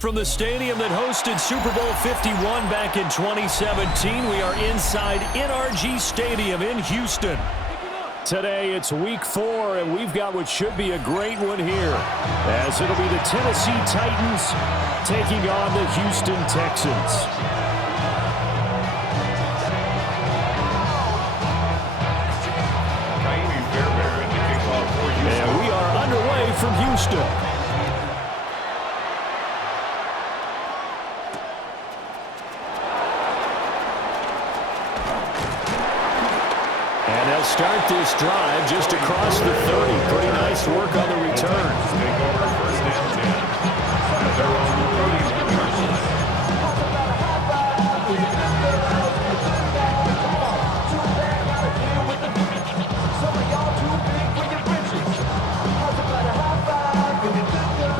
From the stadium that hosted Super Bowl 51 back in 2017, we are inside NRG Stadium in Houston. Today, it's week 4, and we've got what should be a great one here, as it'll be the Tennessee Titans taking on the Houston Texans. And we are underway from Houston. Start this drive just across the 30. Pretty nice work on the return.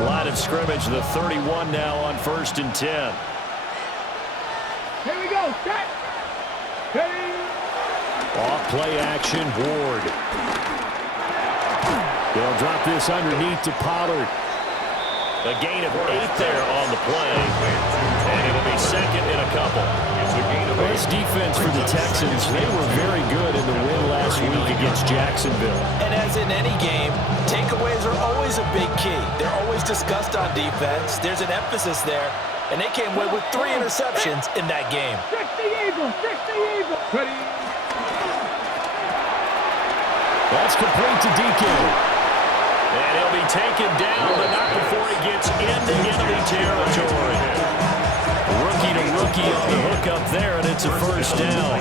Line of scrimmage, the 31 now on 1st and 10. Here we go. Set. Ready. Off play action, Ward. They'll drop this underneath to Pollard. A gain of 8 there on the play. And it'll be second in a couple. This defense for the Texans, they were very good in the win last week against Jacksonville. And as in any game, takeaways are always a big key. They're always discussed on defense. There's an emphasis there. And they came away with 3 interceptions in that game. 60 Eagles, 60 Eagles. Ready. That's complete to Deacon. And he'll be taken down, but not before he gets into enemy territory. Rookie to rookie on the hook up there, and it's a first down.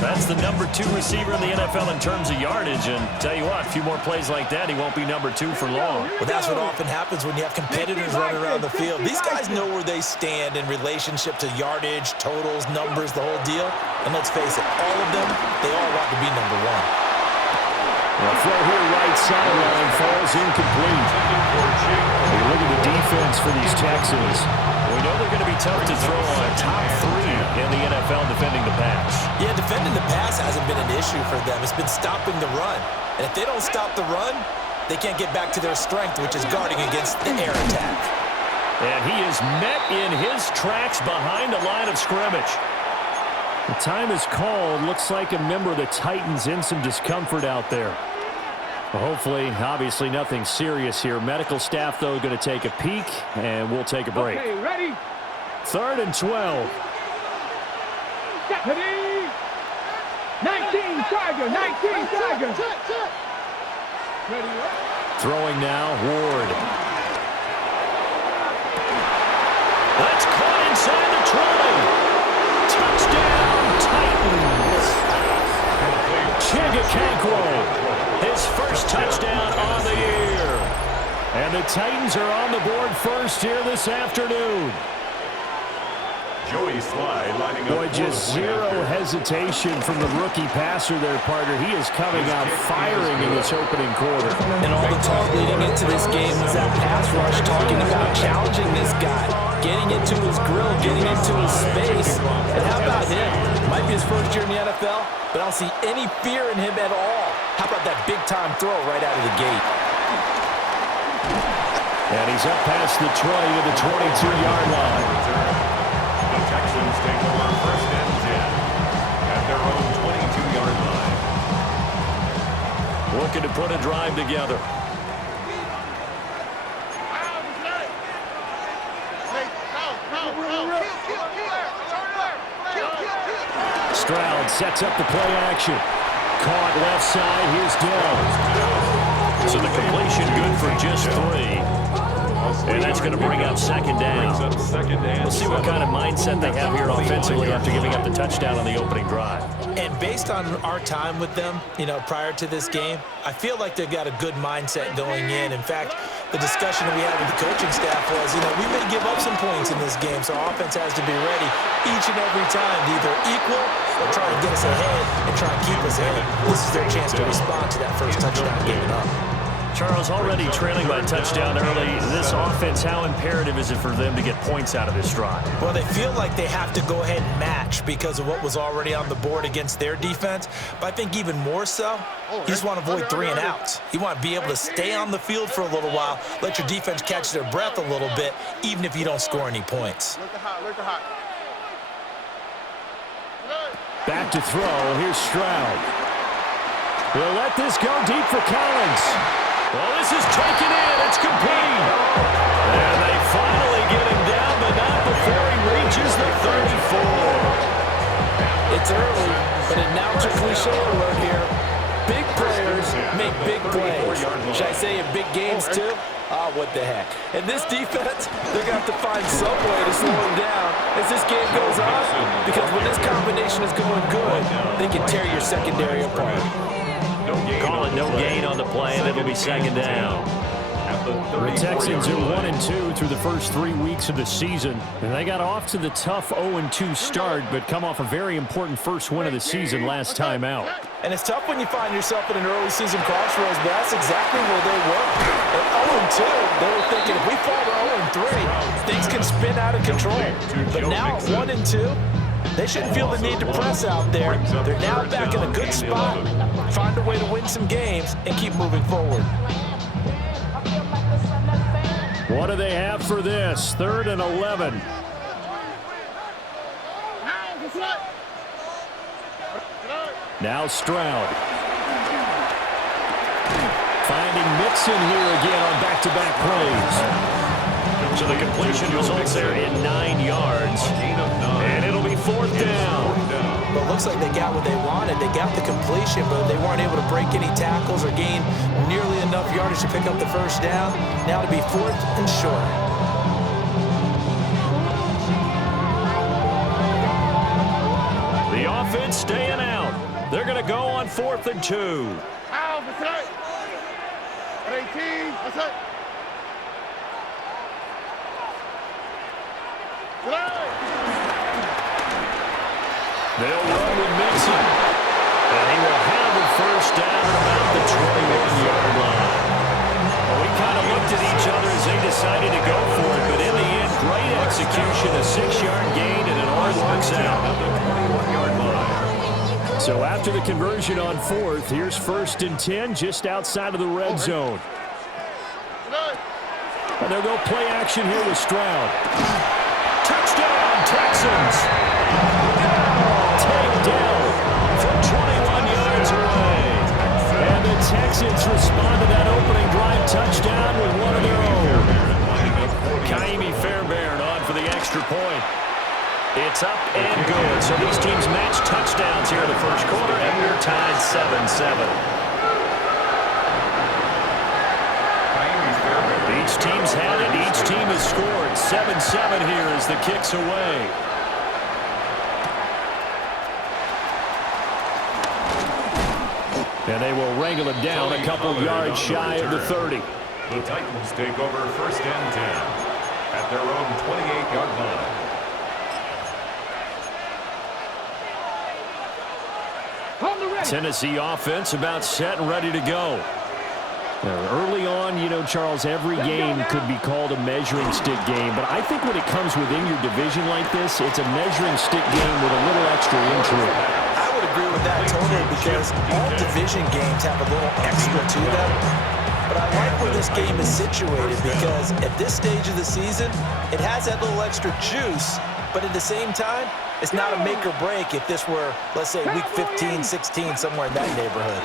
That's the number 2 receiver in the NFL in terms of yardage. And tell you what, a few more plays like that, he won't be number 2 for long. Well, that's what often happens when you have competitors running around the field. These guys know where they stand in relationship to yardage, totals, numbers, the whole deal. And let's face it, all of them, they all want to be number 1. The throw here right sideline falls incomplete. We look at the defense for these Texans. We know they're going to be tough to throw on. Top 3 in the NFL defending the pass. Yeah, defending the pass hasn't been an issue for them. It's been stopping the run. And if they don't stop the run, they can't get back to their strength, which is guarding against the air attack. And he is met in his tracks behind the line of scrimmage. The time is called. Looks like a member of the Titans in some discomfort out there. Hopefully, obviously nothing serious here. Medical staff, though, going to take a peek, and we'll take a break. Okay, ready? 3rd and 12. Ready? 19 Tiger, 19 Tiger. Ready? Throwing now, Ward. That's caught inside the 20. Touchdown, Titans. Chigakankwo. His first touchdown on the year. And the Titans are on the board first here this afternoon. Joey Slye lining up. Boy, just zero hesitation from the rookie passer there, partner. He is coming out firing in this opening quarter. And all the talk leading into this game was that pass rush, talking about challenging this guy, getting into his grill, getting into his space. And how about him? Might be his first year in the NFL, but I don't see any fear in him at all. How about that big-time throw right out of the gate? And he's up past the 20 to the 22-yard line. The Texans take over 1st and 10 at their own 22-yard line. Looking to put a drive together. Stroud sets up the play action. Caught left side. Here's Dell. So the completion good for just 3. And that's going to bring up 2nd down. We'll see what kind of mindset they have here offensively after giving up the touchdown on the opening drive. And based on our time with them, prior to this game, I feel like they've got a good mindset going in. In fact, the discussion that we had with the coaching staff was, we may give up some points in this game, so our offense has to be ready each and every time to either equal or try to get us ahead and try and keep us ahead. This is their chance to respond to that first touchdown given up. Charles, already trailing by a touchdown early. This offense, how imperative is it for them to get points out of this drive? Well, they feel like they have to go ahead and match because of what was already on the board against their defense. But I think even more so, you just want to avoid 3 and outs. You want to be able to stay on the field for a little while, let your defense catch their breath a little bit, even if you don't score any points. Back to throw. Here's Stroud. He'll let this go deep for Collins. Well, this is taken in. It's complete. And they finally get him down, but not before he reaches the 34. It's early, but announcer cliche alert here. Big players make big plays. Should I say in big games too? Oh, what the heck. And this defense, they're going to have to find some way to slow him down as this game goes on, because when this combination is going good, they can tear your secondary apart. Call it no gain on the play, and it'll be second down. The Texans are 1-2 through the first 3 weeks of the season, and they got off to the tough 0-2 start, but come off a very important first win of the season last time out. And it's tough when you find yourself in an early season crossroads, but that's exactly where they were. At 0-2, they were thinking if we fall to 0-3, things can spin out of control. But now at 1-2, they shouldn't feel the need to press out there. They're now back in a good spot, find a way to win some games, and keep moving forward. What do they have for this? 3rd and 11. Now Stroud. Finding Mixon here again on back-to-back plays. So the completion results there in 9 yards. And it'll be 4th down. Well, it looks like they got what they wanted. They got the completion, but they weren't able to break any tackles or gain nearly enough yardage to pick up the first down. Now to be 4th and short. The offense staying out. They're going to go on 4th and 2. Out, that's right. At 18, that's it. They'll run with Mixon. And he will have the first down at about the 21-yard line. Well, we kind of looked at each other as they decided to go for it, but in the end, great execution, a 6-yard gain, and it all works out. So after the conversion on 4th, here's 1st and 10 just outside of the red zone. And they'll go play action here with Stroud. Touchdown, Texans! Takedown from 21 yards away. And the Texans respond to that opening drive touchdown with one of their own. Kaimi Fairbairn on for the extra point. It's up and good. So these teams match touchdowns here in the first quarter, and we're tied 7-7. Each team's had it. Each team has scored. 7-7 here as the kick's away. And they will wrangle him down a couple yards shy of the 30. The Titans take over 1st and 10 at their own 28-yard line. Tennessee offense about set and ready to go. Early on, you know, Charles, every game could be called a measuring stick game, but I think when it comes within your division like this, it's a measuring stick game with a little extra intrigue. I would agree with that totally, because all division games have a little extra to them. But I like where this game is situated, because at this stage of the season, it has that little extra juice, but at the same time, it's not a make or break if this were, let's say, week 15, 16, somewhere in that neighborhood.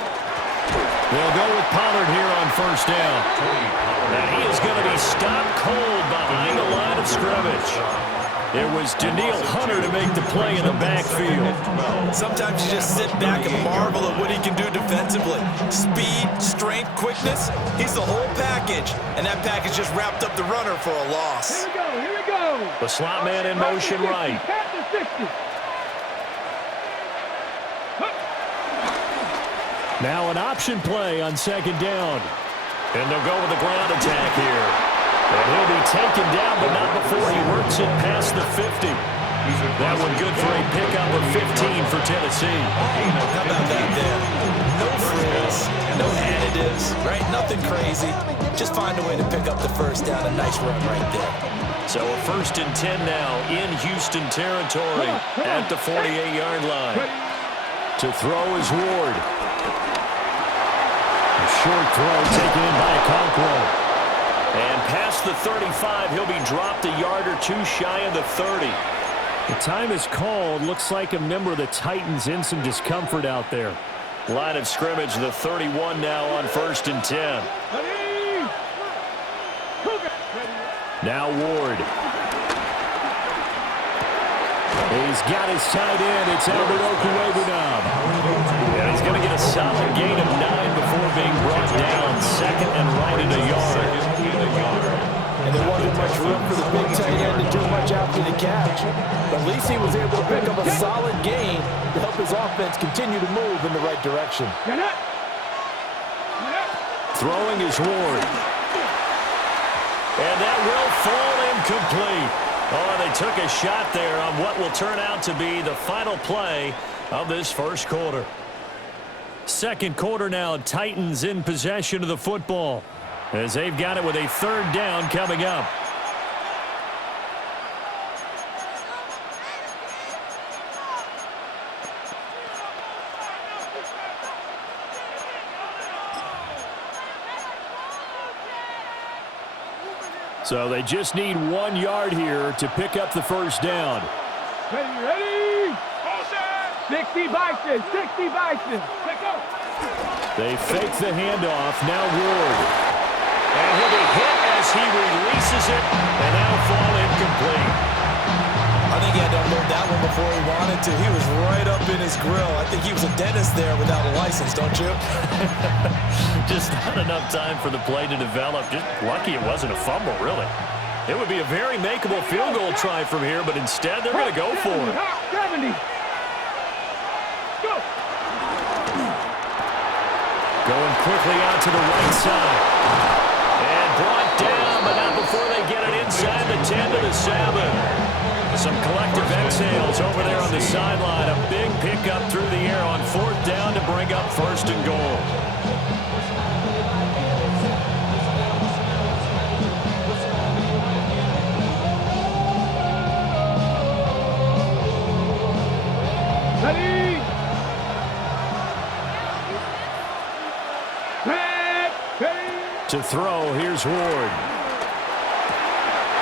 They'll go with Pollard here on 1st down. And he is going to be stopped cold behind the line of scrimmage. It was Danielle Hunter to make the play in the backfield. Sometimes you just sit back and marvel at what he can do defensively. Speed, strength, quickness, he's the whole package. And that package just wrapped up the runner for a loss. Here we go, here we go. The slot man in motion right. Pat the 60. Now an option play on 2nd down. And they'll go with the ground attack here. And he'll be taken down, but not before he works it past the 50. That one good for a pickup of 15 for Tennessee. How about that there? No frills, no additives, right? Nothing crazy. Just find a way to pick up the first down. A nice run right there. So a 1st and 10 now in Houston territory at the 48-yard line. To throw is Ward. A short throw taken in by Okonkwo. And past the 35, he'll be dropped a yard or two shy of the 30. The time is called. Looks like a member of the Titans in some discomfort out there. Line of scrimmage, the 31 now on 1st and 10. Now Ward. He's got his tight end. It's Albert Okwuegbunam. And he's going to get a solid gain of 9 before being brought down. 2nd and right at a yard. And there wasn't much room for the big tight end to do much after the catch. But at least he was able to pick up a solid gain to help his offense continue to move in the right direction. Throwing is Ward. And that will fall incomplete. Oh, they took a shot there on what will turn out to be the final play of this first quarter. Second quarter now, Titans in possession of the football as they've got it with a 3rd down coming up. So they just need 1 yard here to pick up the first down. Ready? 60 Bison, 60 Bison. Pick up. They fake the handoff. Now Ward. And he'll be hit as he releases it, and that'll fall incomplete. I think he had to unload that one before he wanted to. He was right up in his grill. I think he was a dentist there without a license, don't you? Just not enough time for the play to develop. Just lucky it wasn't a fumble, really. It would be a very makeable field goal try from here, but instead they're going to go for it. 70. Go. Going quickly out to the right side. And brought down, but not before they get it inside the 10 to the 7. Some collective exhales over there on the sideline. A big pickup through the air on 4th down to bring up 1st and goal. Ready? To throw, here's Ward.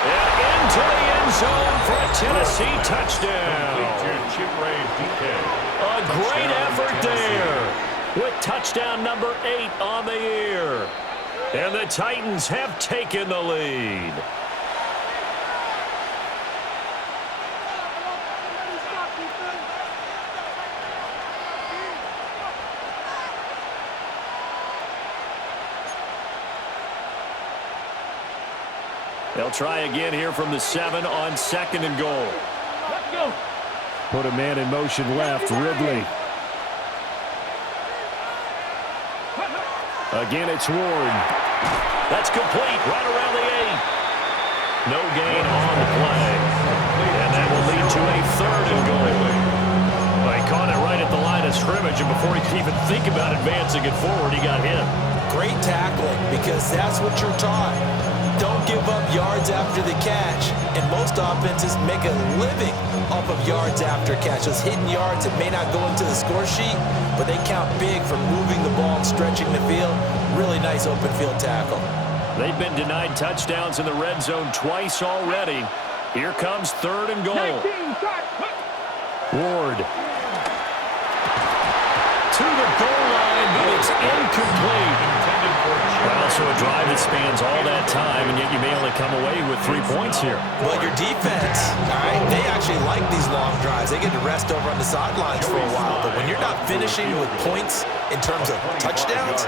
And into the end zone for a Tennessee touchdown. A great effort there with touchdown number 8 on the year. And the Titans have taken the lead. They'll try again here from the 7 on 2nd and goal. Let's go. Put a man in motion left. Ridley. Again, it's Ward. That's complete right around the 8. No gain on the play. And that will lead to a 3rd and goal. Well, he caught it right at the line of scrimmage, and before he could even think about advancing it forward, he got hit. Great tackling, because that's what you're taught. Don't give up yards after the catch. And most offenses make a living off of yards after catch. Those hidden yards that may not go into the score sheet, but they count big for moving the ball and stretching the field. Really nice open field tackle. They've been denied touchdowns in the red zone twice already. Here comes 3rd and goal. Ward. To the goal line, but it's incomplete. Well, so a drive that spans all that time, and yet you may only come away with 3 points here. Well, your defense, all right, they actually like these long drives. They get to rest over on the sidelines for a while. But when you're not finishing with points in terms of touchdowns,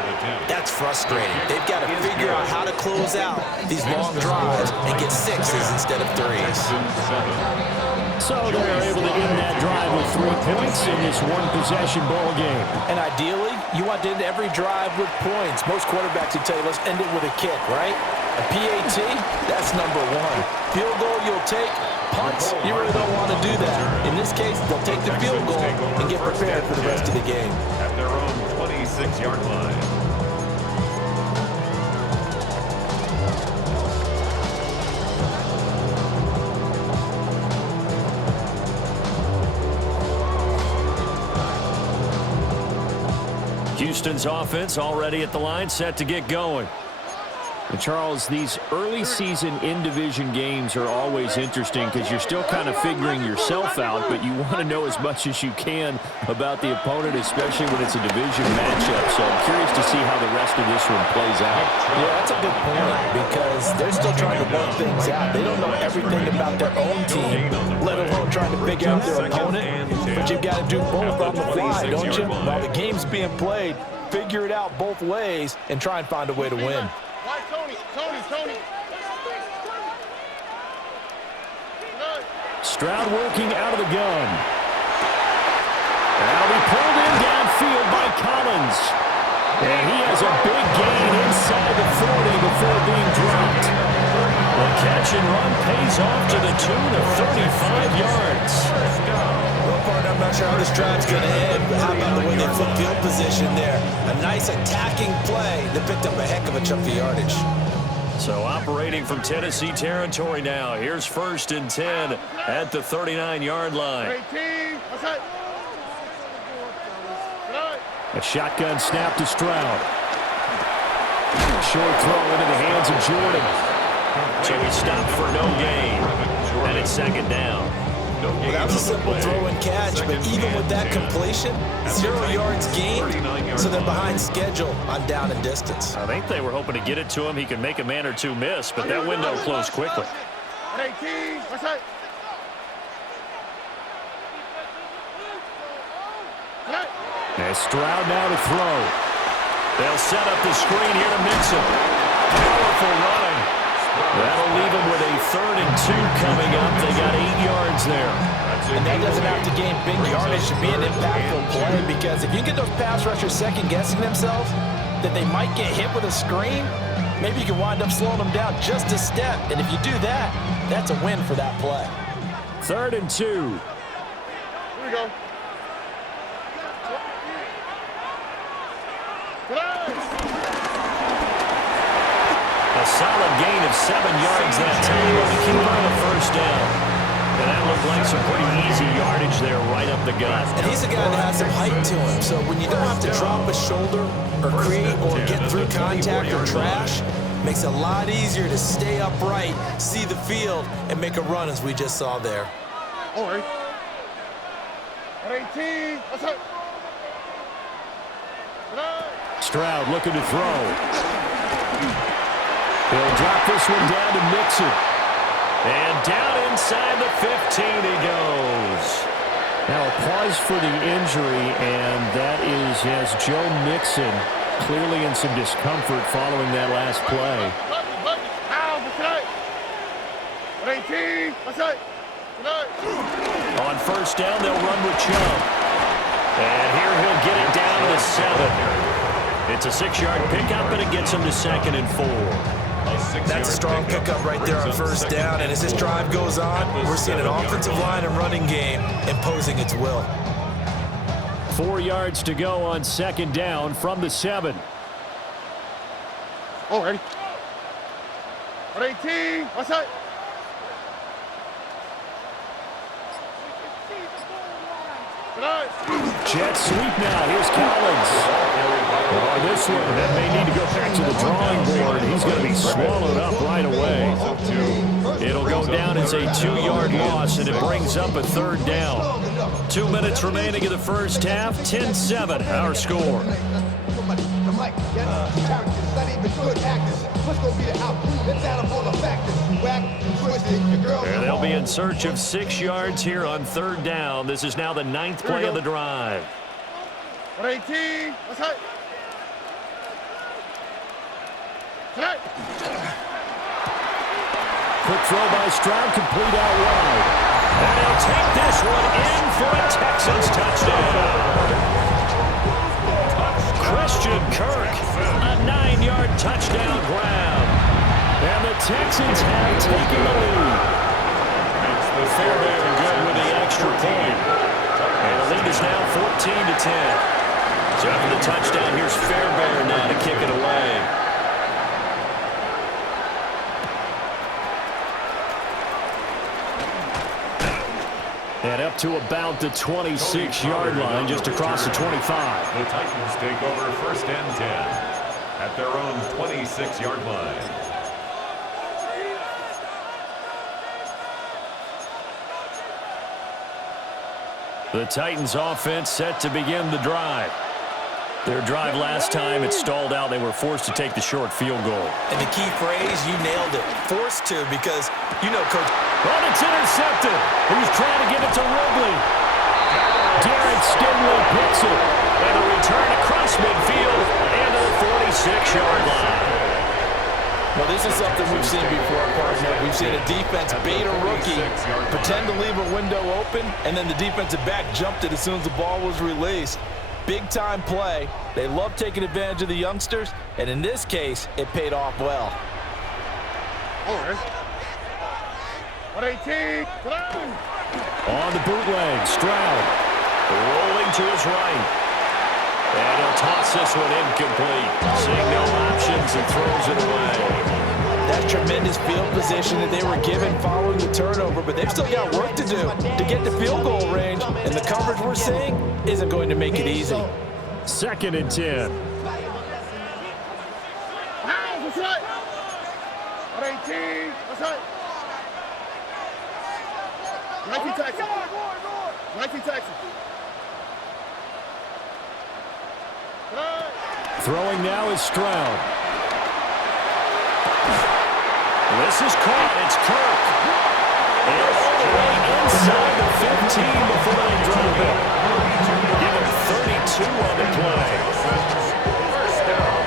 that's frustrating. They've got to figure out how to close out these long drives and get sixes instead of threes. So they're able to end that drive with 3 points in this one-possession ball game. And ideally, you want to end every drive with points. Most quarterbacks will tell you, let's end it with a kick, right? A PAT, that's number one. Field goal you'll take. Punts, you really don't want to do that. In this case, they'll take the field goal and get prepared for the rest of the game. At their own 26-yard line. Houston's offense already at the line, set to get going. And Charles, these early season in-division games are always interesting because you're still kind of figuring yourself out, but you want to know as much as you can about the opponent, especially when it's a division matchup. So I'm curious to see how the rest of this one plays out. Yeah, that's a good point because they're still trying to work things out. They don't know everything about their own team, let alone trying to figure out their opponent. But you've got to do both on the fly, don't you? While the game's being played, figure it out both ways and try and find a way to win. Why Tony? Stroud working out of the gun. That'll be pulled in downfield by Collins. And he has a big gain inside the 40 before being dropped. The catch and run pays off to the tune of 35 yards. Well, partner, I'm not sure how this drive's going to end, but how about the way they flip field position there? A nice attacking play that picked up a heck of a chunk of yardage. So operating from Tennessee territory now. Here's 1st and 10 at the 39-yard line. A shotgun snap to Stroud. Short throw into the hands of Jordan. So he stopped for no gain. And it's 2nd down. Well, that was a simple throw and catch, but even with that completion, 0 yards gained, so they're behind schedule on down and distance. I think they were hoping to get it to him. He could make a man or two miss, but that window closed quickly. As Stroud now to throw. They'll set up the screen here to Mixon. Powerful running. That'll leave them with a 3rd and 2 coming up. They got 8 yards there. And that doesn't have to gain big yardage to be an impactful play, because if you get those pass rushers second-guessing themselves that they might get hit with a screen, maybe you can wind up slowing them down just a step. And if you do that, that's a win for that play. 3rd and 2. Here we go. A solid gain of 7 yards that time on the keeper on the 1st down. And that looked like some pretty easy yardage there right up the gut. And he's a guy that has some height to him, so when you don't have to drop a shoulder or create or get through contact or trash, makes it a lot easier to stay upright, see the field, and make a run as we just saw there. All right. 18. What's up? Stroud looking to throw. He'll drop this one down to Mixon. And down inside the 15 he goes. Now a pause for the injury, and that is as Joe Mixon clearly in some discomfort following that last play. On 1st down, they'll run with Chubb. And here he'll get it down to 7. It's a 6-yard pickup, and it gets him to 2nd and 4. That's a strong pickup right there on 1st down, and as this drive goes on, we're seeing an offensive line and running game imposing its will. 4 yards to go on 2nd down from the 7. Oh, ready. 18. What's up? Jet sweep now. Here's Collins. On this one, that may need to go back to the drawing board. He's going to be swallowed up right away. It'll go down as a 2-yard loss, and it brings up a 3rd down. 2 minutes remaining in the 1st half. 10-7, our score. And they'll be in search of 6 yards here on 3rd down. This is now the 9th play of the drive. 118. Let's hit. Tonight. Quick throw by Stroud, complete out wide. And he'll take this one in for a Texans touchdown. Christian Kirk, a 9-yard touchdown grab. And the Texans have taken the lead. Fairbairn good with the extra point. And the lead is now 14-10. So after the touchdown, here's Fairbairn now to kick it away. And up to about the 26-yard line, just across the 25. The Titans take over first and 10 at their own 26-yard line. The Titans offense set to begin the drive. Their drive last time, it stalled out. They were forced to take the short field goal. And the key phrase, you nailed it. Forced to, because, you know, Coach. But it's intercepted. He's trying to get it to Wrigley. Derek Stingley picks it. And a return across midfield and to the 46-yard line. Well, this is something we've seen before, partner. We've seen a defense bait a rookie, pretend to leave a window open, and then the defensive back jumped it as soon as the ball was released. Big-time play. They love taking advantage of the youngsters, and in this case, it paid off well. 118. On the bootleg, Stroud. Rolling to his right. And he'll toss this one incomplete. Seeing no options and throws it away. That tremendous field position that they were given following the turnover, but they've still got work to do to get to field goal range, and the coverage we're seeing isn't going to make it easy. 2nd and 10. Let's hit. 118. Let's hit. 19 Texans. 19 Texans. Throwing now is Stroud. This is caught. It's Kirk. And all the way inside the 15 before they drop it. Give him 32 on the play. First down.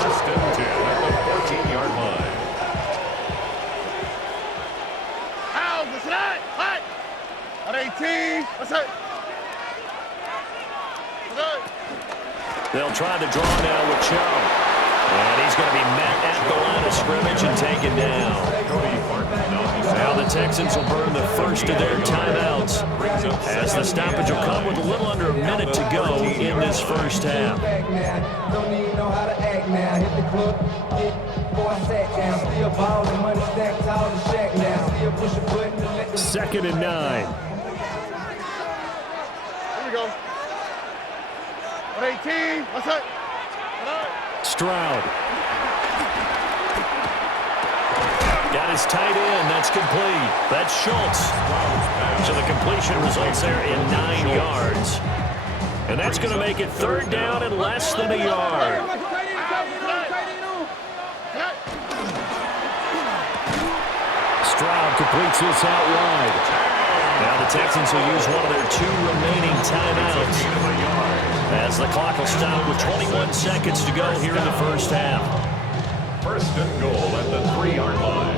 First and 10 at the 14-yard line. How's this night? Hot. 118. Let's hit. They'll try the draw now with Chubb. And he's going to be met at the line of scrimmage and taken down. Now the Texans will burn the first of their timeouts as the stoppage will come with a little under a minute to go in this first half. 2nd and 9. Here we go. 118. Let's hit. Stroud. Got his tight end. That's complete. That's Schultz. So the completion results there in 9 yards. And that's going to make it 3rd down and less than a yard. Stroud completes this out wide. Now the Texans will use one of their 2 remaining timeouts as the clock will stop with 21 seconds to go here in the first half. First and goal at the 3-yard line.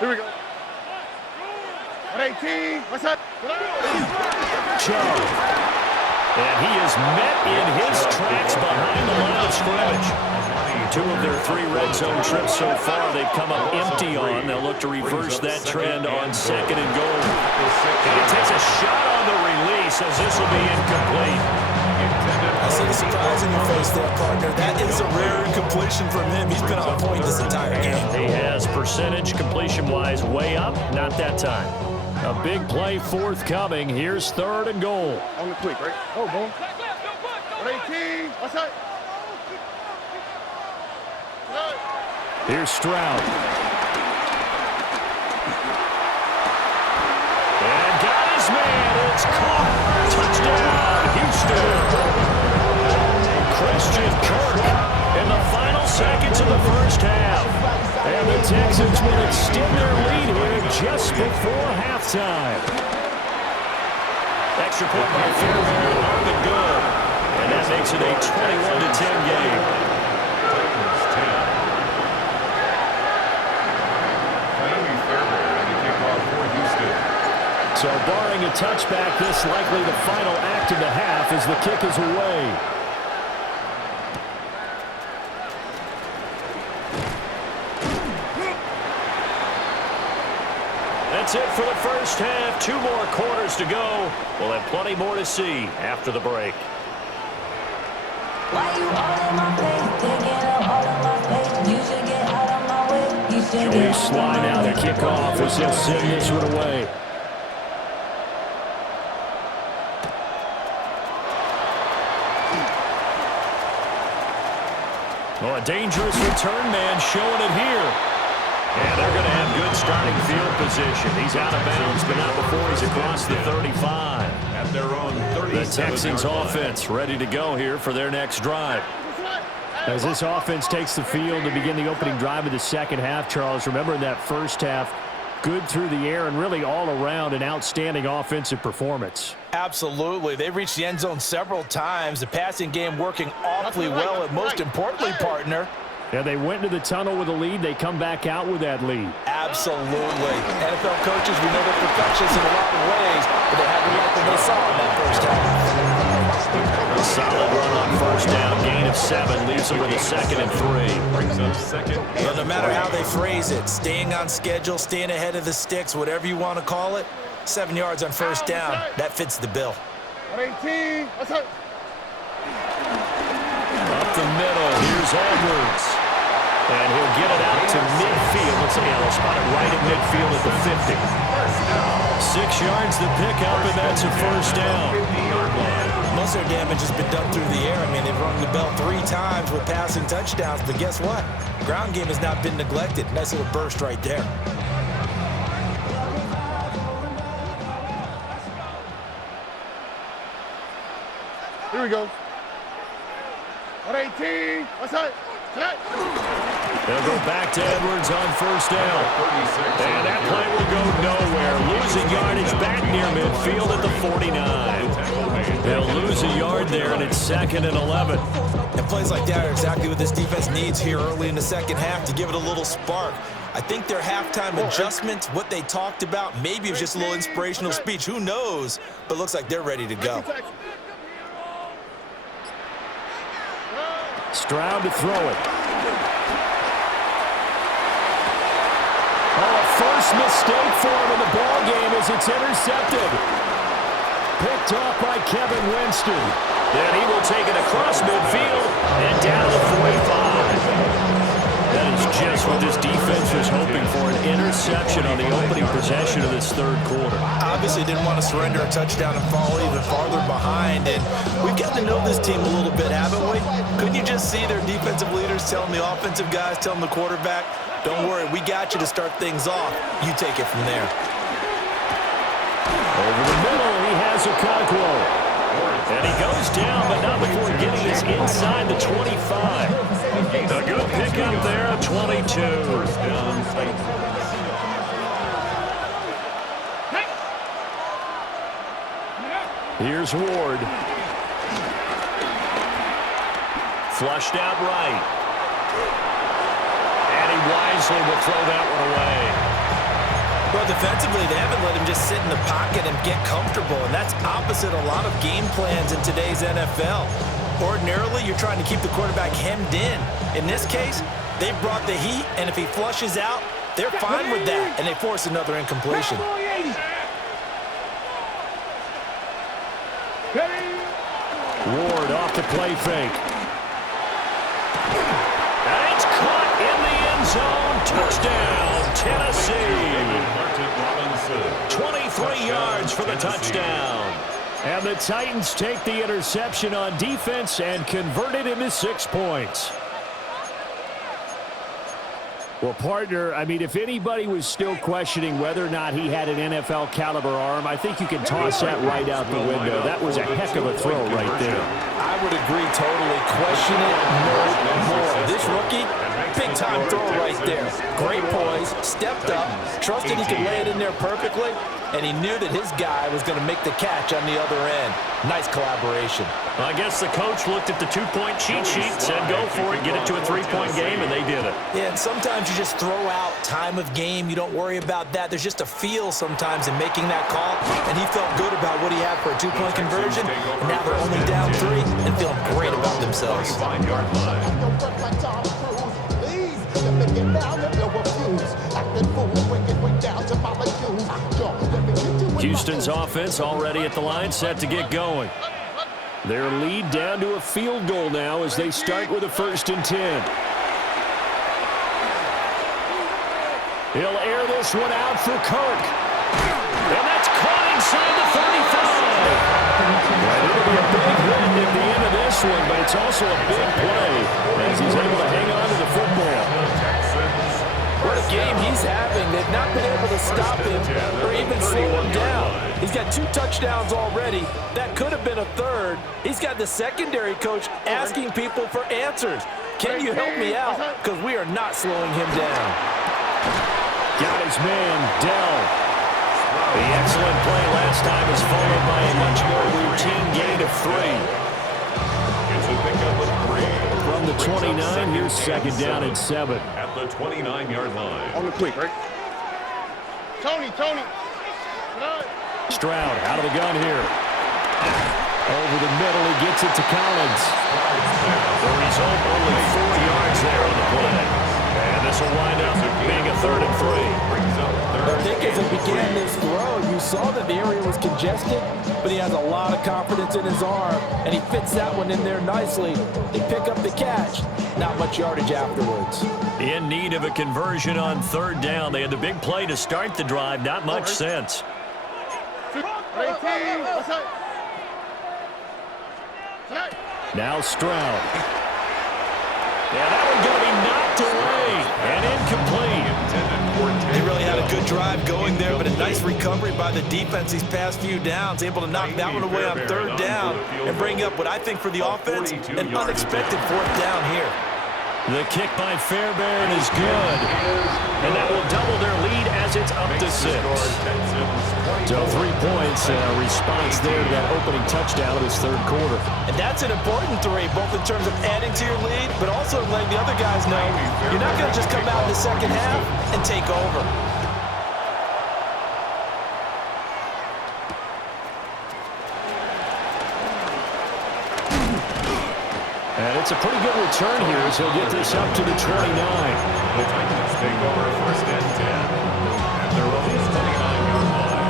Here we go. 118. What's up? Chubb. And he is met in his tracks behind the line of scrimmage. 2 of their 3 red zone trips so far they've come up empty on. They'll look to reverse that trend on 2nd and goal. And he takes a shot on the release as this will be incomplete. I see the surprise in your face there, partner. That is a rare incompletion from him. He's been on point this entire game. He has percentage completion-wise way up. Not that time. A big play forthcoming. Here's 3rd and goal. On the quick, right? Oh, boom. 118. What's up? Here's Stroud. And got his man. It's caught. Touchdown, Houston. Christian Kirk in the final seconds of the first half. And the Texans will extend their lead here just before halftime. Extra point by Fairbairn, up and good. And that makes it a 21-10 game. Titans 10. Miami Fairbairn and the kickoff for Houston. So barring a touchback, this likely the final act of the half as the kick is away. That's it for the first half. 2 more quarters to go. We'll have plenty more to see after the break. Joey Sly now the kickoff as he'll send this one away. Well, a dangerous return man showing it here. And they're going to have good starting field position. He's out of bounds, but not before he's across the 35. At their own 37. The Texans offense ready to go here for their next drive. As this offense takes the field to begin the opening drive of the second half, Charles, remember in that first half, good through the air and really all around an outstanding offensive performance. Absolutely. They reached the end zone several times. The passing game working awfully well, and most importantly, partner, yeah, they went into the tunnel with a lead. They come back out with that lead. absolutely. NFL coaches, we know they're perfectionists in a lot of ways, but they had to like what they saw in that first half. A solid run on first down. Gain of 7 leaves them with a 2nd and 3. Brings up second. Well, no matter how they phrase it, staying on schedule, staying ahead of the sticks, whatever you want to call it, 7 yards on first down, that fits the bill. 18. What's up? Up the middle, here's Edwards. And he'll get it out to midfield. Let's see, they'll spot it right at midfield at the 50. 6 yards to pick up, and that's a first down. Most of their damage has been done through the air. I mean, they've rung the bell 3 times with passing touchdowns, but guess what? Ground game has not been neglected. Nice little burst right there. Here we go. 118. What's up? They'll go back to Edwards on first down. And that play will go nowhere. Losing yardage back near midfield at the 49. They'll lose a yard there, and it's 2nd and 11. And plays like that are exactly what this defense needs here early in the second half to give it a little spark. I think their halftime adjustment, what they talked about, maybe it was just a little inspirational speech. Who knows? But looks like they're ready to go. Stroud to throw it. Oh, first mistake for him in the ball game as it's intercepted. Picked off by Kevin Winston. Then he will take it across midfield and down to 45. That is just what this defense was hoping for, an interception on the opening possession of this third quarter. Obviously didn't want to surrender a touchdown and fall even farther behind. And we've gotten to know this team a little bit, haven't we? Couldn't you just see their defensive leaders telling the offensive guys, telling the quarterback, don't worry, we got you to start things off. You take it from there. Over the middle, he has Okonkwo. And he goes down, but not before getting this inside the 25. A good pickup there, 22. Here's Ward. Flushed out right. And he wisely will throw that one away. Well, defensively, they haven't let him just sit in the pocket and get comfortable, and that's opposite a lot of game plans in today's NFL. Ordinarily, you're trying to keep the quarterback hemmed in. In this case, they brought the heat, and if he flushes out, they're fine with that, and they force another incompletion. Ward off the play fake. And it's caught in the end zone. Touchdown, Tennessee. 23 yards for the touchdown. And the Titans take the interception on defense and convert it into 6 points. Well, partner, I mean, if anybody was still questioning whether or not he had an NFL caliber arm, I think you can toss that right out the window. That was a heck of a throw right there. I would agree totally. Question it no more. This rookie, big-time throw right there. Great poise, stepped up, trusted he could lay it in there perfectly, and he knew that his guy was going to make the catch on the other end. Nice collaboration. I guess the coach looked at the two-point cheat sheet, said go for it, get it to a three-point game, and they did it. Yeah, and sometimes you just throw out time of game. You don't worry about that. There's just a feel sometimes in making that call, and he felt good about what he had for a two-point conversion, and now they're only down 3 and feeling great about themselves. Houston's offense already at the line, set to get going. Their lead down to a field goal now as they start with a 1st and 10. He'll air this one out for Kirk. And that's caught inside the 35. It'll be a big hit at the end of this one, but it's also a big play as he's able to hang on to the football. What a game he's having. They've not been able to stop him or even slow him down. He's got 2 touchdowns already. That could have been a 3rd. He's got the secondary coach asking people for answers. Can you help me out? Because we are not slowing him down. Got his man, Dell. The excellent play last time is followed by a much more routine gain of 3. It's a pickup of 3. From the 29, here's 2nd down and 7. At the 29-yard line. On the quick, right? Tony. Stroud out of the gun here. Over the middle, he gets it to Collins. The result, only 4 yards there on the play. And this will wind up being a 3rd and 3. I think as he began this throw, you saw that the area was congested, but he has a lot of confidence in his arm, and he fits that one in there nicely. They pick up the catch. Not much yardage afterwards. In need of a conversion on 3rd down. They had the big play to start the drive. Not much sense. Now Stroud. Yeah, that one's going to be knocked away and incomplete. They really had a good drive going there, but a nice recovery by the defense these past few downs, able to knock that one away on 3rd down and bring up what I think for the offense, an unexpected 4th down here. The kick by Fairbairn is good, and that will double their lead as it's up to 6. So 3 points and a response there to that opening touchdown of this 3rd quarter. And that's an important 3, both in terms of adding to your lead, but also letting the other guys know you're not going to just come out in the second half and take over. And it's a pretty good return here as he'll get this up to the 29. The Titans take over 1st and 10 at their own 29-yard line.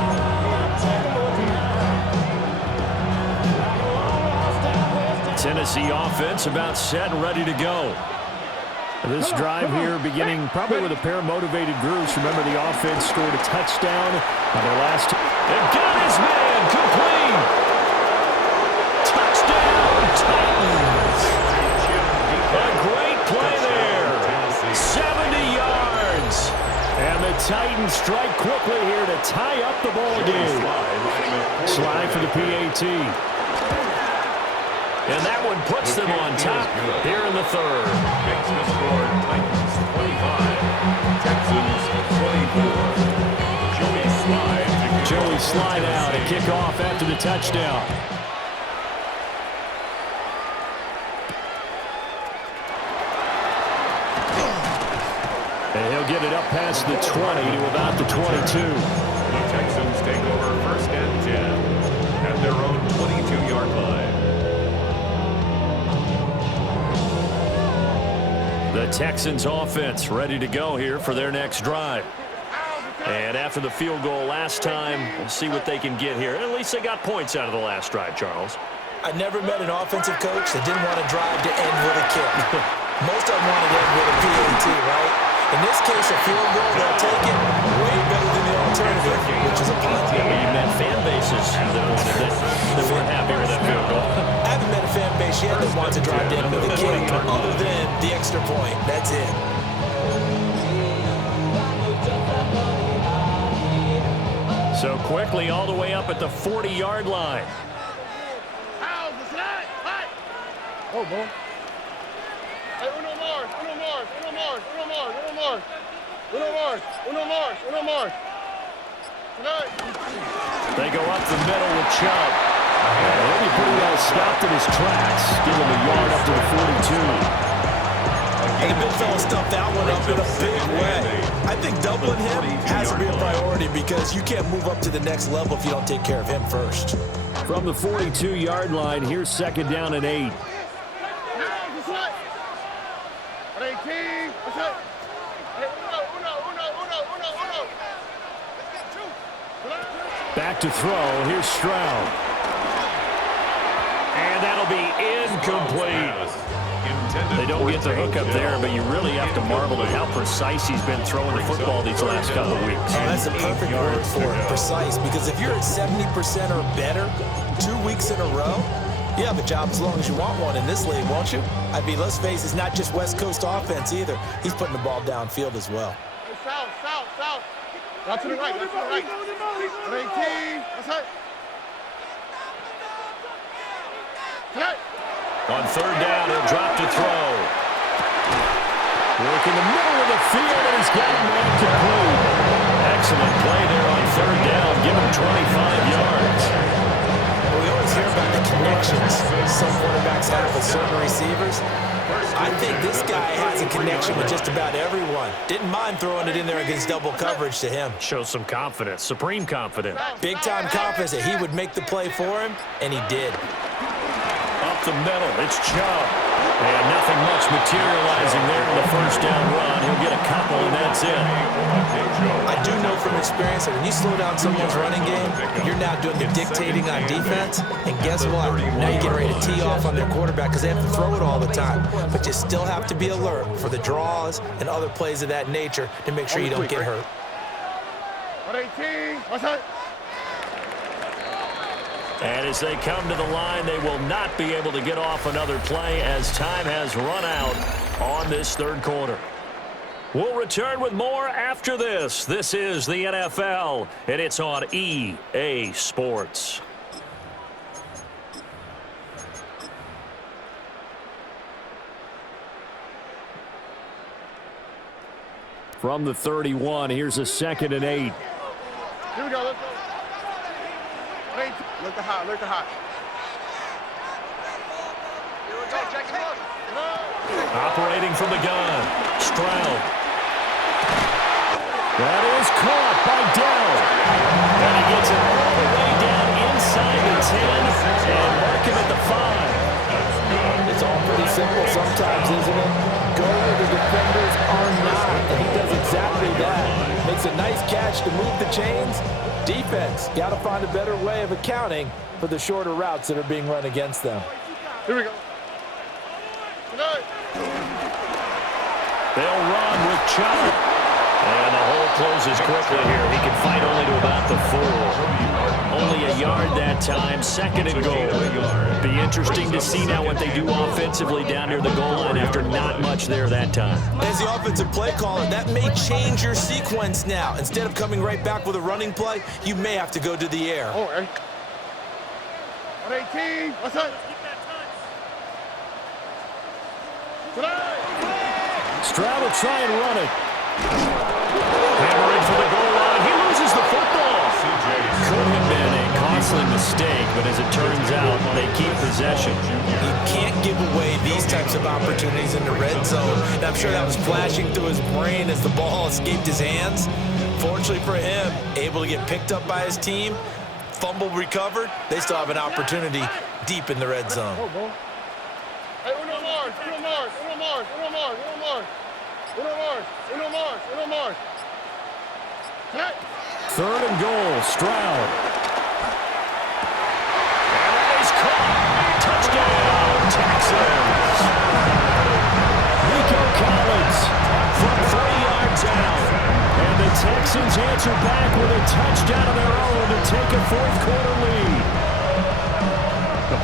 Tennessee offense about set and ready to go. This drive here beginning probably with a pair of motivated groups. Remember, the offense scored a touchdown on their last. And got his man complete. Touchdown, Titans. A great play there. 70 yards. And the Titans strike quickly here to tie up the ball game. Slide for the PAT. And that one puts them on top here in the 3rd. Makes the score Titans 25, Texans 24. Joey slide out and kick off after the touchdown. And he'll get it up past the 20 to about the 22. The Texans take over 1st and 10 at their own 22-yard line. The Texans offense ready to go here for their next drive. And after the field goal last time, we'll see what they can get here. At least they got points out of the last drive, Charles. I never met an offensive coach that didn't want to drive to end with a kick. Most of them wanted to end with a PAT, right? In this case, a field goal, they'll take it way better than the alternative, which is a punt. Yeah, but you met fan bases that weren't happy with that field goal. I haven't met a fan base yet that wants to drive to end with a kick other than the extra point. That's it. quickly all the way up at the 40-yard line. Oh, boy. Hey, uno more. They go up the middle with Chubb. He'll be pretty well stopped in his tracks. Give him a yard up to the 42. And the big fella stuffed that one up in a big way. I think doubling him has to be a priority because you can't move up to the next level if you don't take care of him first. From the 42-yard line, here's second down and 8. Back to throw. Here's Stroud. And that'll be incomplete. They don't get the hook up there, but you really have to marvel at how precise he's been throwing the football these last couple of weeks. And that's a perfect word for it, precise, because if you're at 70% or better 2 weeks in a row, you have a job as long as you want one in this league, won't you? I mean, let's face it, it's not just West Coast offense either. He's putting the ball downfield as well. South. Out to the right. 18. That's it. On third down, he'll drop to throw. Work in the middle of the field, and he's got him right complete. Excellent play there on third down. Give him 25 yards. Well, we always hear about the connections some quarterbacks have with certain receivers. I think this guy has a connection with just about everyone. Didn't mind throwing it in there against double coverage to him. Shows some confidence, supreme confidence. Big-time confidence that he would make the play for him, and he did. Up the middle, it's Chubb. And nothing much materializing there in the first down run. He'll get a couple, and that's it. I do know from experience that when you slow down someone's running game, you're now doing the dictating on defense. And guess what? Now you're getting ready to tee off on their quarterback because they have to throw it all the time. But you still have to be alert for the draws and other plays of that nature to make sure you don't get hurt. 18. What's that? And as they come to the line, they will not be able to get off another play as time has run out on this third quarter. We'll return with more after this. This is the NFL, and it's on EA Sports. From the 31, here's a second and 8. Here we go. Let's go. Look the hot. Here we go. Check him out. Operating from the gun, Stroud. That is caught by Dell. And he gets it all the way down inside the 10 and mark him at the 5. It's all pretty simple sometimes, isn't it? Go where the defenders are not, and he does exactly that. Makes a nice catch to move the chains. Defense, got to find a better way of accounting for the shorter routes that are being run against them. Here we go. They'll run with Chubb. And the hole closes quickly here. He can fight only to about the 4. Only a yard that time. Second and goal. Be interesting to see now what they do offensively down near the goal line after not much there that time. As the offensive play caller, that may change your sequence now. Instead of coming right back with a running play, you may have to go to the air. Oh, 18. What's that? Stroud will try and run it. Hammering for the goal line. He loses the football. Could have been a costly mistake, but as it turns out, they keep possession. You can't give away these types of opportunities in the red zone. And I'm sure that was flashing through his brain as the ball escaped his hands. Fortunately for him, able to get picked up by his team, fumble recovered. They still have an opportunity deep in the red zone. Hey, uno more. Third and goal, Stroud. And that is caught. Touchdown, Texans. Nico Collins From 3 yards out. and the Texans answer back with a touchdown of their own to take a fourth quarter lead.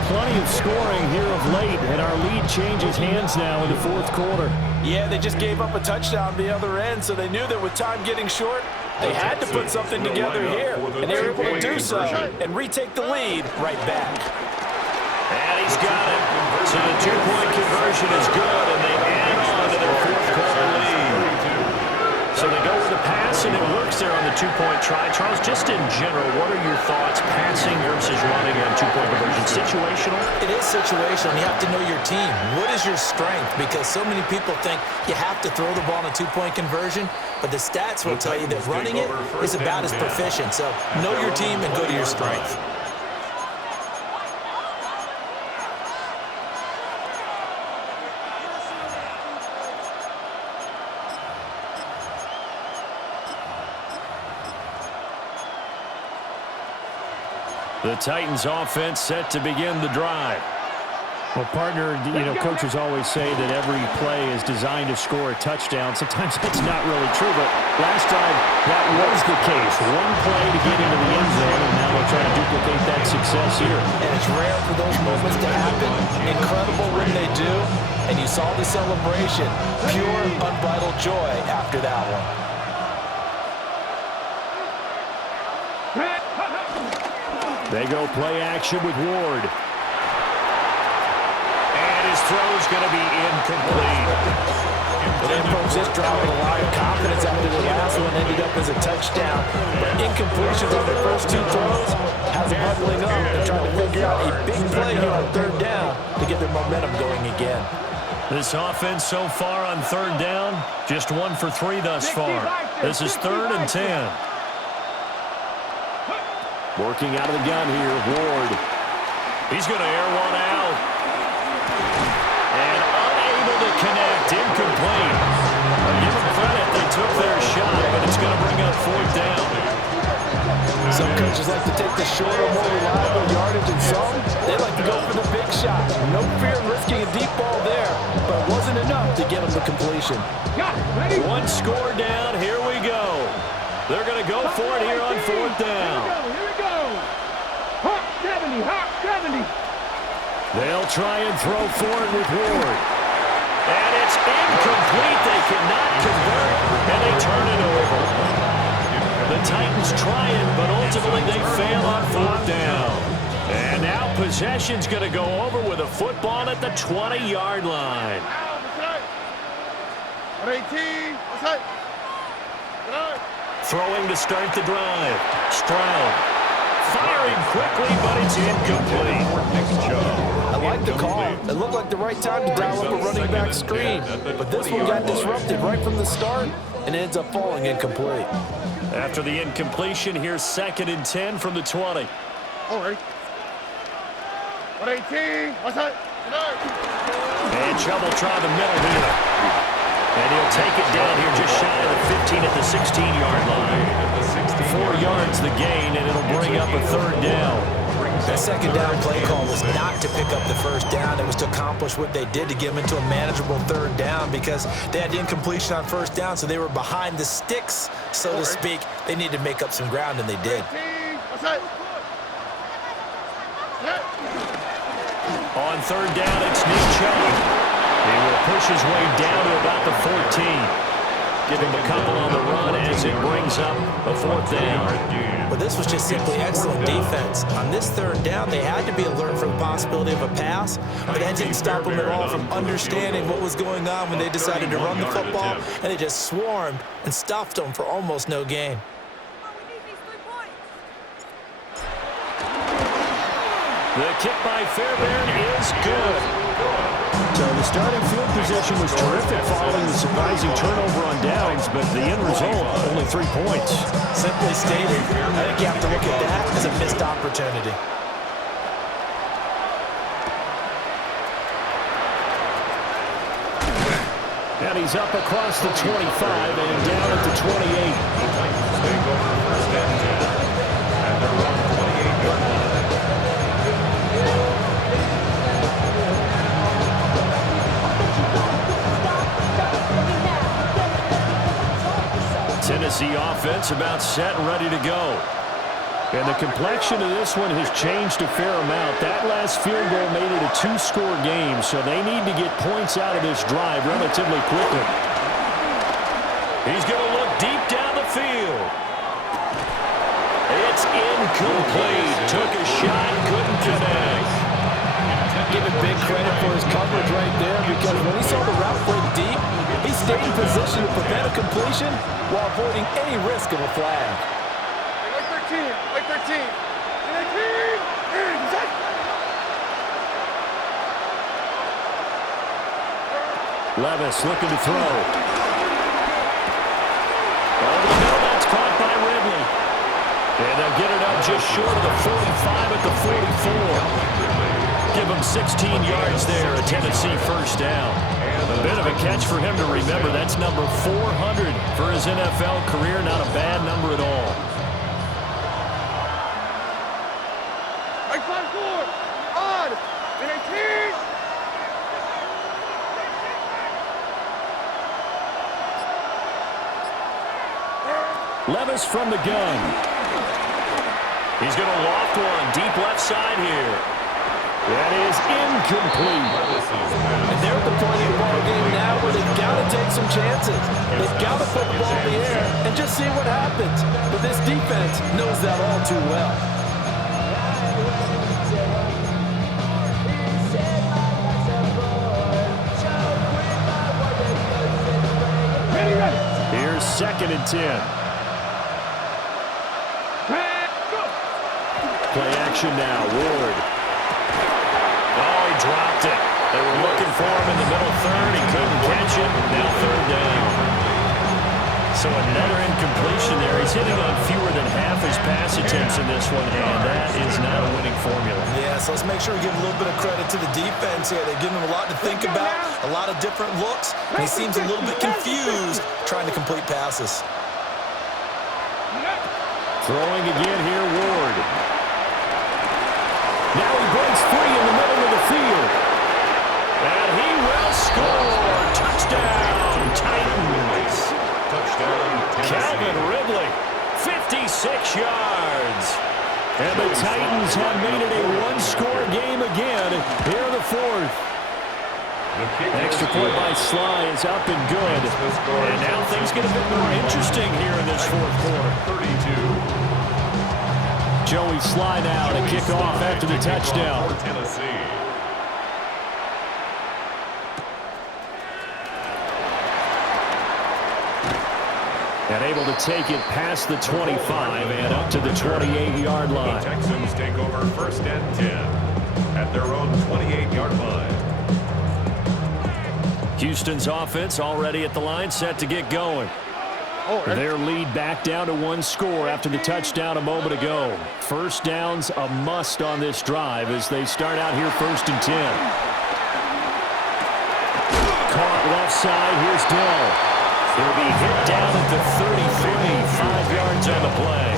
Plenty of scoring here of late, and our lead changes hands now in the fourth quarter. Yeah, they just gave up a touchdown the other end, so they knew that with time getting short, They had to put something together here, and they were able to do so and retake the lead right back. And he's got it. So the two-point conversion is good, and they add on to their fourth-quarter lead. So they go with the pass, and it works there on the two-point try. Charles, just in general, what are your thoughts, passing versus running on two-point conversion? Situational? It is situational. You have to know your team. What is your strength? Because so many people think you have to throw the ball on a two-point conversion, but the stats will tell you that running it is about as proficient. So know your team and go to your strength. The Titans offense set to begin the drive. Well, partner, coaches always say that every play is designed to score a touchdown. Sometimes that's not really true, but last drive, that was the case. One play to get into the end zone, and now they'll try to duplicate that success here. And it's rare for those moments to happen. Incredible when they do. And you saw the celebration. Pure, unbridled joy after that one. They go play action with Ward. And his throw's going to be incomplete. Well, they approached this drive with a lot of confidence after the last one ended up as a touchdown. But incompletions on their first two throws has them huddling up and trying to figure out a big play here on third down to get their momentum going again. This offense so far on third down, just 1 for 3 thus far. This is 3rd and 10. Working out of the gun here, Ward. He's going to air one out. And unable to connect, incomplete. Give them credit, they took their shot, but it's going to bring up 4th down. Some coaches like to take the shorter, more reliable yardage, and some, they like to go for the big shot. No fear in risking a deep ball there, but it wasn't enough to get them to completion. One score down, here we go. They're going to go for it here on 4th down. Here we go. Hawk 70, Hawk 70. They'll try and throw for it with Ward. And it's incomplete. They cannot convert, and they turn it over. The Titans trying, but ultimately they fail on 4th down. And now possession's going to go over with a football at the 20-yard line. 18. What's up? Throwing to start the drive. Stroud. Firing quickly, but it's incomplete. I like the call. It looked like the right time to dial up a running back screen. But this one got disrupted right from the start and ends up falling incomplete. After the incompletion, here's 2nd and 10 from the 20. All right. 18. What's up? And trouble trying the middle here. And he'll take it down here just shy of the 15 at the 16-yard line. 4 yards the gain, and it'll bring up a 3rd down. That second down play call was not to pick up the first down. It was to accomplish what they did to get them into a manageable 3rd down because they had incompletion on 1st down, so they were behind the sticks, so to speak. They needed to make up some ground, and they did. On 3rd down, it's Nick Chubb. He will push his way down to about the 14. Give him a couple on the run as it brings up a 4th down. Well, this was just simply excellent defense. On this 3rd down, they had to be alert for the possibility of a pass, but that didn't stop them at all from understanding what was going on when they decided to run the football, and they just swarmed and stuffed them for almost no gain. The kick by Fairbairn is good. So the starting field position was terrific following the surprising turnover on downs, but the end result, only 3 points. Simply stated, I think you have to look at that as a missed opportunity. And he's up across the 25 and down at the 28. Take over 1st and 10 at their own 28-yard line. Tennessee offense about set and ready to go. And the complexion of this one has changed a fair amount. That last field goal made it a 2-score game, so they need to get points out of this drive relatively quickly. He's going to look deep down the field. It's incomplete. Took a shot, couldn't connect. Give it big credit for his coverage right there, because when he saw the route break deep, he stayed in position to prevent a completion while avoiding any risk of a flag. Like 13, like 13. Levis looking to throw. Over the middle, that's caught by Ridley. And they'll get it up just short of the 45 at the 44. Give him 16 yards there, a Tennessee first down. A bit of a catch for him to remember. That's number 400 for his NFL career. Not a bad number at all. Like 5-4. On. And 18. Levis from the gun. He's going to loft one deep left side here. That is incomplete. And they're at the point of the ball game now where they've got to take some chances. They've got to put the ball in the air and just see what happens. But this defense knows that all too well. Here's 2nd and 10. Play action now, Ward. Oh, he dropped it. They were looking for him in the middle third. He couldn't catch it. Now 3rd down. So another incompletion there. He's hitting on fewer than half his pass attempts in this one, and that is not a winning formula. Yeah, so let's make sure we give a little bit of credit to the defense here. They're giving him a lot to think about, a lot of different looks, and he seems a little bit confused trying to complete passes. Throwing again here, Ward. Now he breaks free in the middle of the field. And he will score. Touchdown, Titans. Touchdown, Calvin Ridley, 56 yards. And the Titans have made it a one-score game again here in the 4th. Extra point by Sly is up and good. And now things get a bit more interesting here in this 4th quarter. 32. Joey Sly now to kick off after the touchdown. And able to take it past the 25 and up to the 28-yard line. The Texans take over 1st and 10 at their own 28-yard line. Houston's offense already at the line, set to get going. Their lead back down to 1 score after the touchdown a moment ago. First down's a must on this drive as they start out here 1st and 10. Caught left side. Here's Dell. He'll be hit down at the 33, 5 yards on the play.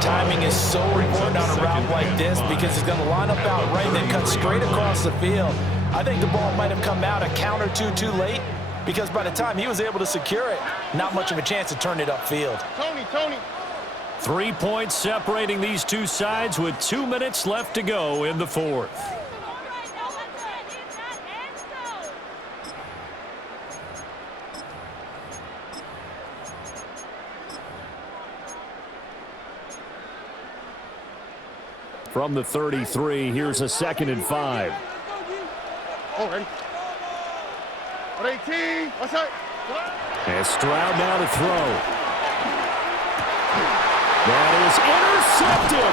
Timing is so important on a route like this because he's going to line up out right and then cut straight across the field. I think the ball might have come out a count or two too late, because by the time he was able to secure it, not much of a chance to turn it upfield. Tony. 3 points separating these two sides with 2 minutes left to go in the 4th. From the 33, here's a 2nd and 5. Ready. 18. What's up? And Stroud now to throw. That is intercepted.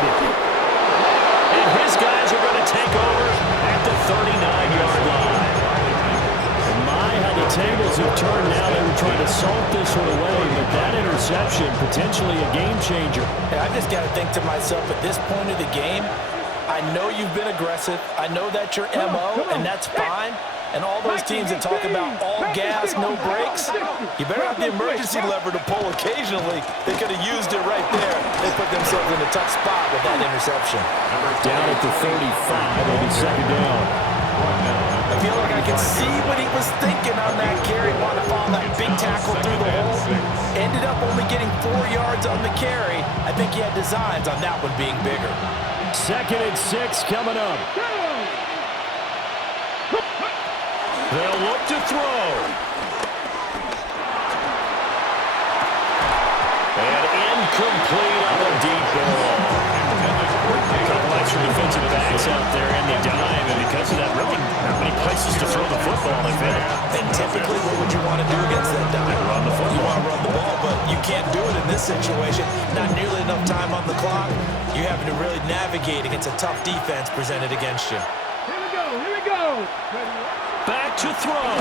And his guys are going to take over at the 39-yard line. And my, how the tables have turned now. They were trying to salt this one away, but that interception, potentially a game changer. I just got to think to myself, at this point of the game, I know you've been aggressive. I know that's your MO, and that's fine. And all those teams that talk about all gas, no brakes, you better have the emergency lever to pull occasionally. They could have used it right there. They put themselves in a tough spot with that interception. Down at the 35, it'll be 2nd down. I feel like I can see what he was thinking on that carry. Wanted to follow that big tackle through the hole. Ended up only getting 4 yards on the carry. I think he had designs on that one being bigger. 2nd and 6 coming up. They'll look to throw. And incomplete on the deep backs out there in the dime, and because of that, really not many places to throw the football if any. And typically, what would you want to do against that dime? Run the football. You want to run the ball, but you can't do it in this situation. Not nearly enough time on the clock. You're having to really navigate against a tough defense presented against you. Here we go. Here we go. Back to throw.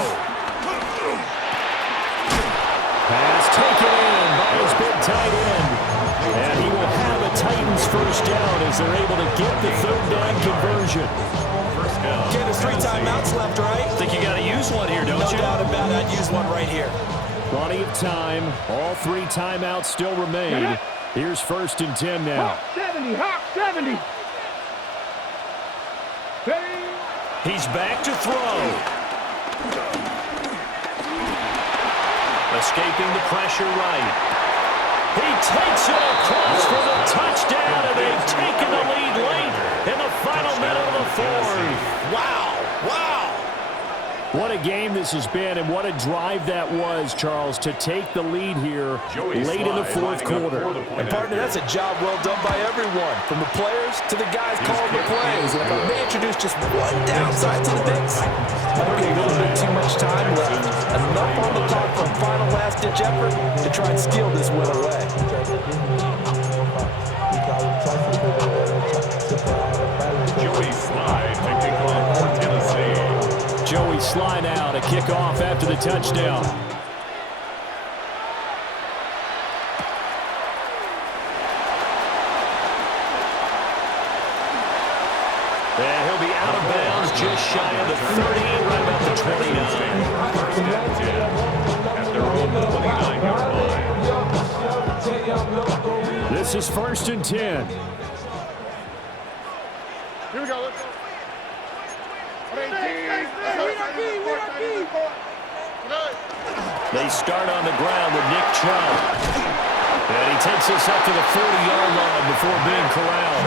Pass taken in by his big tight end. And he will have a Titans first down as they're able to get the third down conversion. First down. Okay, there's 3 timeouts left, right? I think you got to use one here, don't you? No doubt about it. I'd use one right here. Plenty of time. All 3 timeouts still remain. Here's 1st and 10 now. Hawk 70. Hawk 70. He's back to throw. Escaping the pressure right. He takes it across for the touchdown, and they've taken the lead late in the final minute of the fourth. Wow. Wow. What a game this has been, and what a drive that was, Charles, to take the lead here late in the fourth quarter. And, partner, that's a job well done by everyone, from the players to the guys calling the plays. And if I may introduce just one downside to the mix, might be a little bit too much time left. Enough on the clock for a final last-ditch effort to try and steal this win away. Joey Slide to kick off for Tennessee. Joey Slide out, a kickoff after the touchdown. And he'll be out of bounds just shy of the 30, right about the 29. First and 10 at their own 29-yard line. This is 1st and 10. Here we go. Let's go. They start on the ground with Nick Chubb. And he takes us up to the 40-yard line before being corralled.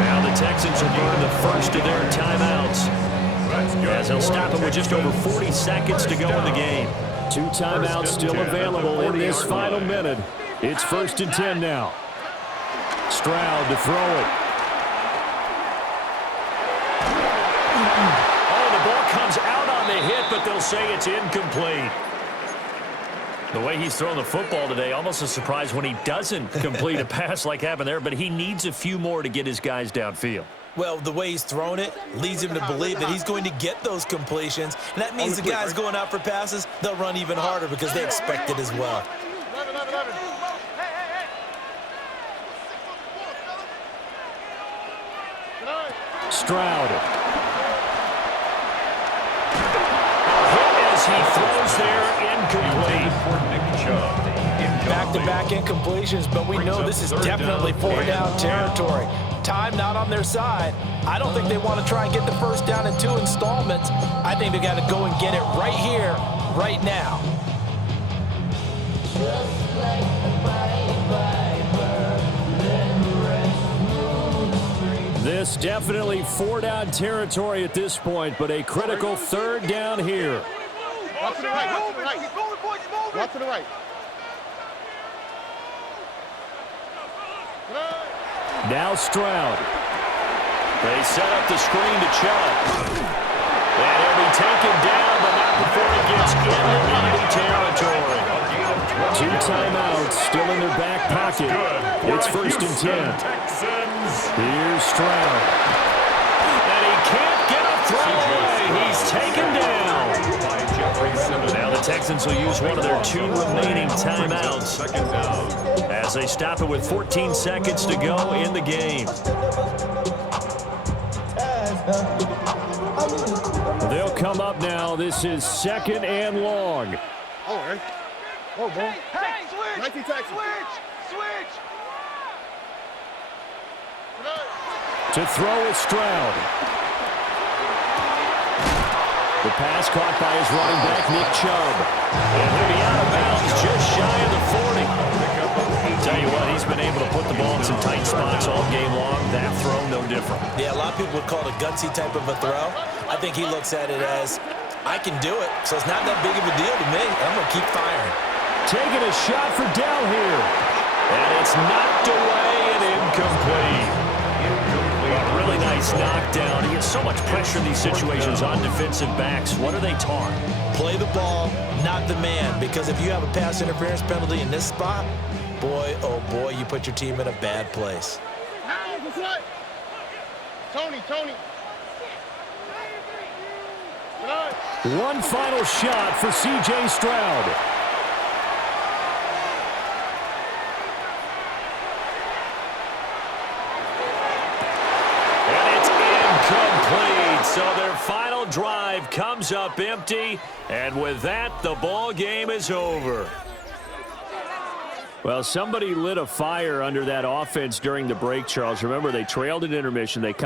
Now the Texans will burn the first of their timeouts, as they'll stop him with just over 40 seconds to go in the game. 2 timeouts still available in this final minute. It's 1st and 10 now. Stroud to throw it. Oh, the ball comes out on the hit, but they'll say it's incomplete. The way he's throwing the football today, almost a surprise when he doesn't complete a pass like happened there, but he needs a few more to get his guys downfield. Well, the way he's thrown it leads him to believe that he's going to get those completions. And that means the guys going out for passes, they'll run even harder because they expect it as well. Stroud. Hit as he throws there, incomplete. Back-to-back incompletions, but we know this is definitely 4-down territory. Time not on their side. I don't think they want to try and get the first down in 2 installments. I think they got to go and get it right here, right now. This definitely 4-down territory at this point, but a critical 3rd down here. Walk to the right. Walk to the right. Walk to the right. Now Stroud. They set up the screen to Chubb. And he'll be taken down, but not before he gets into enemy territory. 2 timeouts still in their back pocket. It's 1st and 10. Here's Stroud. And he can't get a throw away. He's taken down. Now the Texans will use one of their 2 remaining timeouts as they stop it with 14 seconds to go in the game. They'll come up now. This is 2nd and long. All right. Oh, boy. Hey, switch. Switch. To throw is Stroud. The pass caught by his running back, Nick Chubb. And he'll be out of bounds just shy of the 40. Tell you what, he's been able to put the ball in some tight spots all game long. That throw, no different. Yeah, a lot of people would call it a gutsy type of a throw. I think he looks at it as, I can do it, so it's not that big of a deal to me. I'm going to keep firing. Taking a shot for down here. And it's knocked away and incomplete. Well, really nice Nice knockdown. He gets so much pressure in these situations on defensive backs. What are they taught? Play the ball, not the man, because if you have a pass interference penalty in this spot, boy, oh boy, you put your team in a bad place. Tony. One final shot for C.J. Stroud. And it's incomplete. So their final drive comes up empty. And with that, the ball game is over. Well, somebody lit a fire under that offense during the break, Charles. Remember, they trailed at intermission. They come